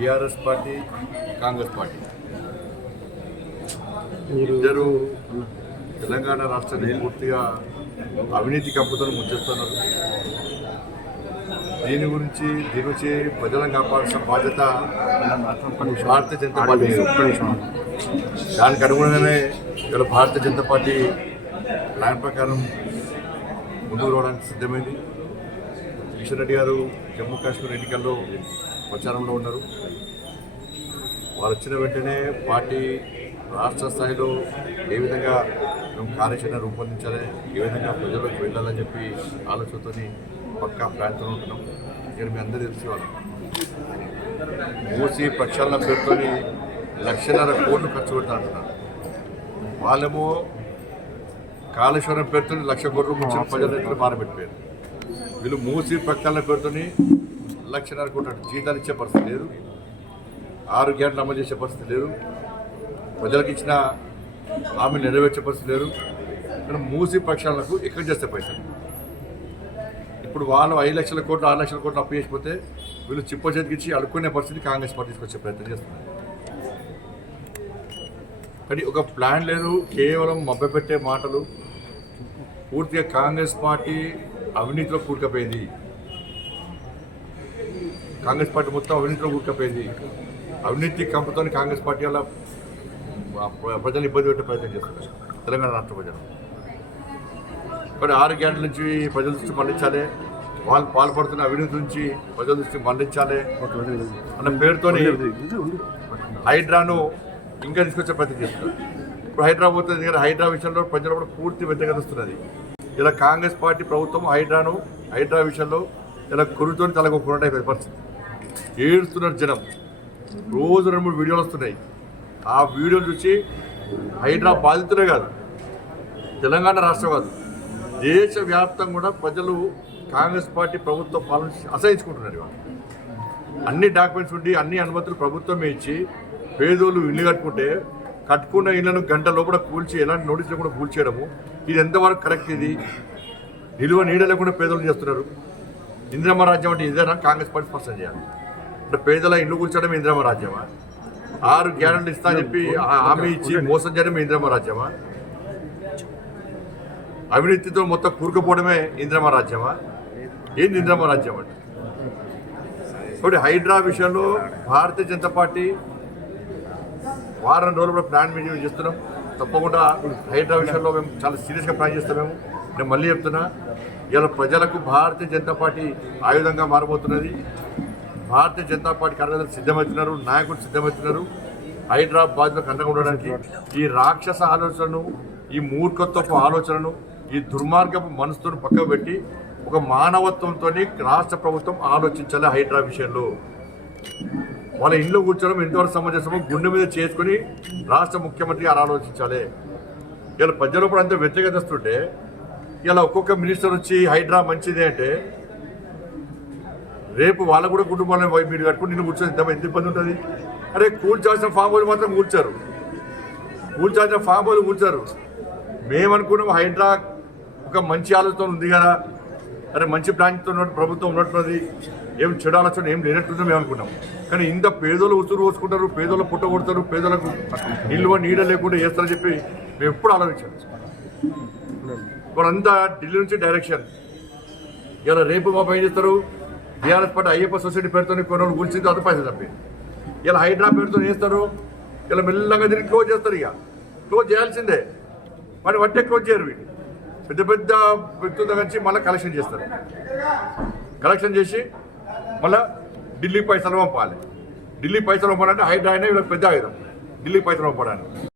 TRS party, Congress party ఇద్దరు తెలంగాణ రాష్ట్రాన్ని పూర్తిగా అవినీతి కంపుతో ముంచేస్తున్నారు. దీని నుంచి ప్రజలను కాపాడాల్సిన బాధ్యత భారతీయ జనతా పార్టీ. దానికి అనుగుణంగానే ఇలా భారతీయ జనతా పార్టీ ప్లాన్ ప్రకారం ముందుకు రావడానికి సిద్ధమైంది. కిషన్ రెడ్డి గారు జమ్మూ కాశ్మీర్ ఎన్నికల్లో ప్రచారంలో ఉన్నారు. వారు వచ్చిన వెంటనే పార్టీ రాష్ట్ర స్థాయిలో ఏ విధంగా మేము కార్యాచరణ రూపొందించాలి, ఏ విధంగా ప్రజలకు వెళ్ళాలని చెప్పి ఆలోచనతో పక్కా ప్లాన్తో ఉంటున్నాం. ఇక్కడ మీ అందరూ తెలిసేవాళ్ళు మూసి ప్రక్షాళన పేరుతో 1,50,000 కోట్లు ఖర్చు పెడతా అంటున్నారు. వాళ్ళేమో కాళేశ్వరం పేరుతో 1,00,000 కోట్లు ముంచిన ప్రజలు మారబెట్టిపోయారు. వీళ్ళు మూసి ప్రక్షాళన పేరుతో 1,50,000 కోట్లు జీతాలు ఇచ్చే పరిస్థితి లేదు, 6 గ్యారెంటీలు అమలు చేసే పరిస్థితి లేదు, ప్రజలకు ఇచ్చిన హామీలు నెరవేర్చే పరిస్థితి లేదు. కానీ మూసి ప్రక్షాళనకు ఎక్కడ చేస్తే పైసలు. ఇప్పుడు వాళ్ళు 5,00,000 కోట్లు 6,00,000 కోట్లు అప్పు చేసిపోతే వీళ్ళు చిప్ప చేతికిచ్చి అడుక్కునే పరిస్థితి కాంగ్రెస్ పార్టీ తీసుకొచ్చే ప్రయత్నం చేస్తున్నారు. కానీ ఒక ప్లాన్ లేదు, కేవలం మభ్యపెట్టే మాటలు. పూర్తిగా కాంగ్రెస్ పార్టీ అవినీతిలో కూరుకుపోయింది. కాంగ్రెస్ పార్టీ మొత్తం అవినీతిలో కూరుకుపోయింది. అవినీతి కంపుతో కాంగ్రెస్ పార్టీ వల్ల ప్రజలు ఇబ్బంది పెట్టే ప్రయత్నం చేస్తున్నారు తెలంగాణ రాష్ట్ర ప్రజలు. కానీ 6 గ్యారెంటీల నుంచి ప్రజల దృష్టి మళ్లించాలి, వాళ్ళు పాల్పడుతున్న అవినీతి నుంచి ప్రజల దృష్టి మళ్లించాలి అన్న పేరుతో హైడ్రాను ఇంకా తీసుకొచ్చే ప్రయత్నం చేస్తున్నారు. ఇప్పుడు హైదరాబాద్ దగ్గర హైడ్రా విషయంలో ప్రజలు కూడా పూర్తి వ్యతిరేకతస్తున్నది. ఇలా కాంగ్రెస్ పార్టీ ప్రభుత్వం హైడ్రా విషయంలో ఇలా కురుతో తలగొక్కున్నట్టు పరిస్థితి. ఏడుస్తున్నారు జనం. రోజు 2-3 వీడియోలు వస్తున్నాయి. ఆ వీడియోలు చూసి హైడ్రా బాధితులే కాదు, తెలంగాణ రాష్ట్రం కాదు, దేశవ్యాప్తంగా కూడా ప్రజలు కాంగ్రెస్ పార్టీ ప్రభుత్వ పాలన అసహించుకుంటున్నారు. ఇవాళ అన్ని డాక్యుమెంట్స్ ఉండి అన్ని అనుమతులు ప్రభుత్వమే ఇచ్చి పేదోళ్ళు ఇల్లు కట్టుకున్న ఇళ్లను గంట లోపల కూల్చి ఎలాంటి నోటీసులు కూడా కూల్చేయడము, ఇది ఎంతవరకు కరెక్ట్? ఇది నిలువ నీడ లేకుండా పేదోళ్ళు చేస్తున్నారు. ఇందిరమ్మ రాజ్యం అంటే ఇదేనా? కాంగ్రెస్ పార్టీ స్పష్టం చేయాలి. అంటే పేదల ఇల్లు కూల్చడం ఇందిరమ్మ రాజ్యమా? 6 గ్యారెంటీలు ఇస్తా అని చెప్పి హామీ ఇచ్చి మోసం చేయడం ఇందిరమ్మ రాజ్యమా? అవినీతితో మొత్తం కూరుకుపోవడమే ఇందిరమ్మ రాజ్యమా? ఏంది ఇందిరమ్మ రాజ్యం అంటే? కాబట్టి హైడ్రా విషయంలో భారతీయ జనతా పార్టీ వారం రోజులు కూడా ప్లాన్ మీటింగ్ చేస్తున్నాం. తప్పకుండా హైడ్రా విషయంలో మేము చాలా సీరియస్గా ప్లాన్ చేస్తున్నాము. నేను మళ్ళీ చెప్తున్నా, ఇలా ప్రజలకు భారతీయ జనతా పార్టీ ఆయుధంగా మారబోతున్నది. భారతీయ జనతా పార్టీ కార్యకర్తలు సిద్ధమవుతున్నారు, నాయకులు సిద్ధమవుతున్నారు. హైదరాబాద్లో కండగా ఉండడానికి ఈ రాక్షస ఆలోచనను, ఈ మూర్ఖత్వపు ఆలోచనను, ఈ దుర్మార్గపు మనసుతో పక్కకు పెట్టి ఒక మానవత్వంతో రాష్ట్ర ప్రభుత్వం ఆలోచించాలి. హైడ్రా విషయంలో వాళ్ళ ఇంట్లో కూర్చోవడం ఎంతవరకు సమంజసమో గుండె మీద చేసుకుని రాష్ట్ర ముఖ్యమంత్రి గారు ఆలోచించాలి. ఇలా ప్రజలు కూడా అంత వ్యతిరేకతస్తుంటే ఇలా ఒక్కొక్క మినిస్టర్ వచ్చి హైడ్రా మంచిదే అంటే రేపు వాళ్ళ కూడా కుటుంబాలను మీరు కట్టుకుని నిన్ను కూర్చొని ఎంత ఇబ్బంది ఉంటుంది? అరే కూల్చాల్సిన ఫామ్ హోల్ మాత్రం కూల్చారు, మేమనుకున్నాం హైడ్రా ఒక మంచి ఆలోచన ఉంది కదా, అరే మంచి ప్లాన్తో ప్రభుత్వం ఉన్నట్టున్నది, ఏం చెడు ఆలోచన ఏం లేనట్టుందో మేము అనుకున్నాం. కానీ ఇంత పేదోళ్ళు ఉసురు పోసుకుంటారు, పేదోళ్ళు పుట్ట కొడతారు, పేదలకు నిల్వ నీడ లేకుండా చేస్తారని చెప్పి మేము ఎప్పుడు ఆలోచించాం. వాళ్ళంతా ఢిల్లీ నుంచి డైరెక్షన్. ఇలా రేపు మాకు ఏం చేస్తారు? బీఆర్ఎస్ పార్టీ అయ్యప్ప సొసైటీ పేరుతో కొన్ని కూల్చింది, అది పైసలు తప్పి. ఇలా హైడ్రా పేరుతో చేస్తారు, ఇలా మెల్లగా దీన్ని క్లోజ్ చేస్తారు. ఇక క్లోజ్ చేయాల్సిందే, మరి వట్టే క్లోజ్ చేయరు. వీళ్ళు పెద్ద పెద్ద వ్యక్తుల దగ్గర నుంచి మళ్ళీ కలెక్షన్ చేస్తారు. కలెక్షన్ చేసి మళ్ళీ ఢిల్లీ పైసలు పంపాలి. ఢిల్లీ పైసలు పంపాలంటే హైడ్రా అయినా వీళ్ళకి పెద్ద ఆయుధం, ఢిల్లీ పైసలు పంపడానికి.